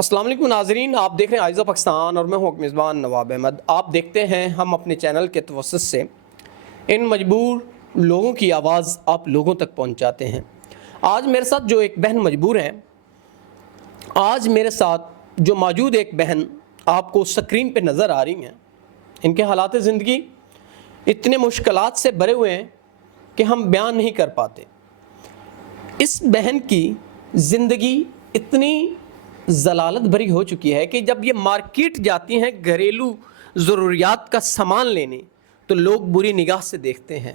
अस्सलाम वालेकुम नाज़रीन, आप देख रहे हैं आइज़ा पाकिस्तान और मैं हूँ मेज़बान नवाब अहमद। आप देखते हैं हम अपने चैनल के तवस्सुस से इन मजबूर लोगों की आवाज़ आप लोगों तक पहुँचाते हैं। आज मेरे साथ जो एक बहन मजबूर हैं, आज मेरे साथ जो मौजूद एक बहन आपको स्क्रीन पे नज़र आ रही हैं, इनके हालात ज़िंदगी इतने मुश्किलात से भरे हुए हैं कि हम बयान नहीं कर पाते। इस बहन की ज़िंदगी इतनी ज़लालत भरी हो चुकी है कि जब ये मार्केट जाती हैं घरेलू ज़रूरियात का सामान लेने, तो लोग बुरी निगाह से देखते हैं,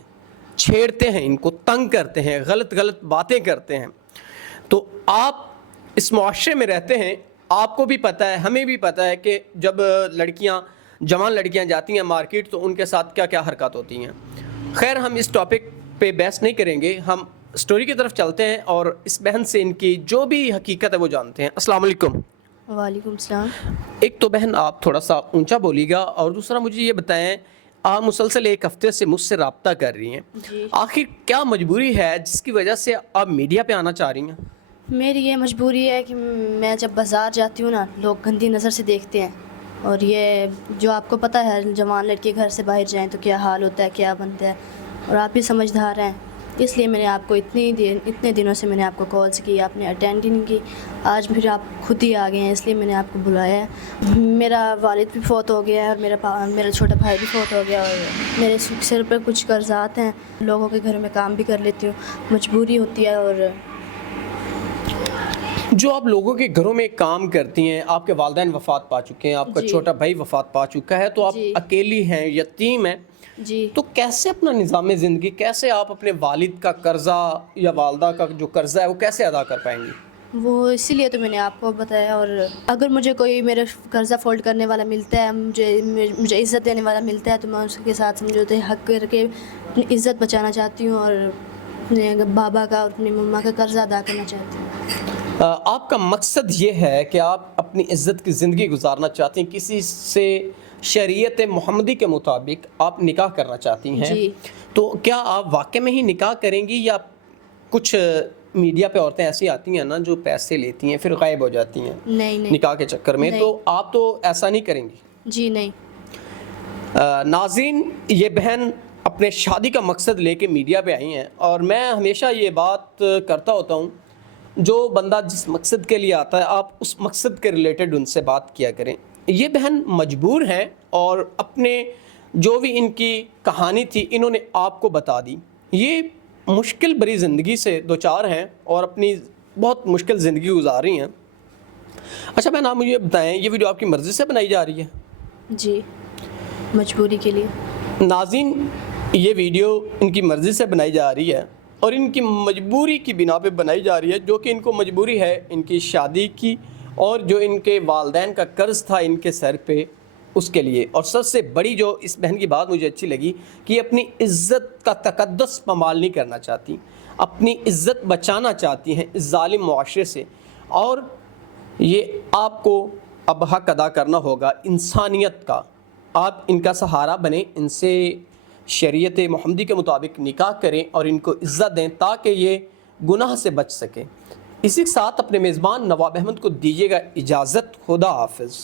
छेड़ते हैं, इनको तंग करते हैं, गलत बातें करते हैं। तो आप इस मुआशरे में रहते हैं, आपको भी पता है, हमें भी पता है कि जब जवान लड़कियां जाती हैं मार्केट तो उनके साथ क्या क्या हरकत होती हैं। खैर, हम इस टॉपिक पे बहस नहीं करेंगे, हम स्टोरी की तरफ चलते हैं और इस बहन से इनकी जो भी हकीकत है वो जानते हैं। अस्सलाम वालेकुम। वालेकुम सलाम। एक तो बहन आप थोड़ा सा ऊंचा बोलिएगा, और दूसरा मुझे ये बताएं, आप मुसलसल एक हफ्ते से मुझसे रब्ता कर रही हैं, आखिर क्या मजबूरी है जिसकी वजह से आप मीडिया पे आना चाह रही हैं? मेरी ये मजबूरी है कि मैं जब बाज़ार जाती हूँ ना, लोग गंदी नज़र से देखते हैं, और ये जो आपको पता है जवान लड़के घर से बाहर जाएं तो क्या हाल होता है, क्या बनता है, और आप भी समझदार हैं, इसलिए मैंने आपको इतने दिनों से मैंने आपको कॉल्स की, आपने अटेंड ही नहीं की। आज फिर आप खुद ही आ गए हैं, इसलिए मैंने आपको बुलाया है। मेरा वालिद भी फ़ौत हो गया है और मेरा छोटा भाई भी फ़ौत हो गया, और मेरे सिर पर कुछ कर्जात हैं। लोगों के घर में काम भी कर लेती हूँ, मजबूरी होती है। और जो आप लोगों के घरों में काम करती हैं, आपके वालिदैन वफ़ात पा चुके हैं, आपका छोटा भाई वफ़ात पा चुका है, तो आप अकेली हैं, यतीम हैं जी, तो कैसे अपना निज़ाम ज़िंदगी, कैसे आप अपने वालिद का कर्ज़ा या वालदा का जो कर्ज़ा है वो कैसे अदा कर पाएंगी? वो इसीलिए तो मैंने आपको बताया। और अगर मुझे कोई मेरे कर्ज़ा फोल्ड करने वाला मिलता है, मुझे इज़्ज़त देने वाला मिलता है, तो मैं उसके साथ समझौते हक करके अपनी इज़्ज़त बचाना चाहती हूँ और अपने बाबा का और अपनी मम्मा का कर्ज़ा अदा करना चाहती हूँ। आपका मकसद ये है कि आप अपनी इज़्ज़त की ज़िंदगी गुजारना चाहती हैं, किसी से शरीयत मोहम्मदी के मुताबिक आप निकाह करना चाहती हैं जी। तो क्या आप वाकई में ही निकाह करेंगी, या कुछ मीडिया पे औरतें ऐसी आती हैं ना जो पैसे लेती हैं फिर गायब हो जाती हैं नहीं निकाह के चक्कर में, तो आप तो ऐसा नहीं करेंगी? जी नहीं। नाज़रीन, ये बहन अपने शादी का मकसद लेके मीडिया पे आई हैं, और मैं हमेशा ये बात करता होता हूँ, जो बंदा जिस मकसद के लिए आता है आप उस मकसद के रिलेटेड उनसे बात किया करें। ये बहन मजबूर हैं और अपने जो भी इनकी कहानी थी इन्होंने आपको बता दी। ये मुश्किल भरी ज़िंदगी से दो चार हैं और अपनी बहुत मुश्किल ज़िंदगी गुजार रही हैं। अच्छा बहन, आप मुझे बताएं, ये वीडियो आपकी मर्ज़ी से बनाई जा रही है? जी, मजबूरी के लिए। नाज़रीन, ये वीडियो इनकी मर्ज़ी से बनाई जा रही है और इनकी मजबूरी की बिना पे बनाई जा रही है, जो कि इनको मजबूरी है इनकी शादी की और जो इनके वालिदैन का कर्ज़ था इनके सर पे, उसके लिए। और सबसे बड़ी जो इस बहन की बात मुझे अच्छी लगी कि अपनी इज़्ज़त का तकद्दुस पमाल नहीं करना चाहती, अपनी इज़्ज़त बचाना चाहती हैं इस ज़ालिम मुआशरे से, और ये आपको अब हक़ अदा करना होगा इंसानियत का। आप इनका सहारा बने, इनसे शरीयत मोहम्मदी के मुताबिक निकाह करें और इनको इज़्ज़त दें ताकि ये गुनाह से बच सकें। इसी के साथ अपने मेज़बान नवाब अहमद को दीजिएगा इजाज़त। खुदा हाफ़िज़।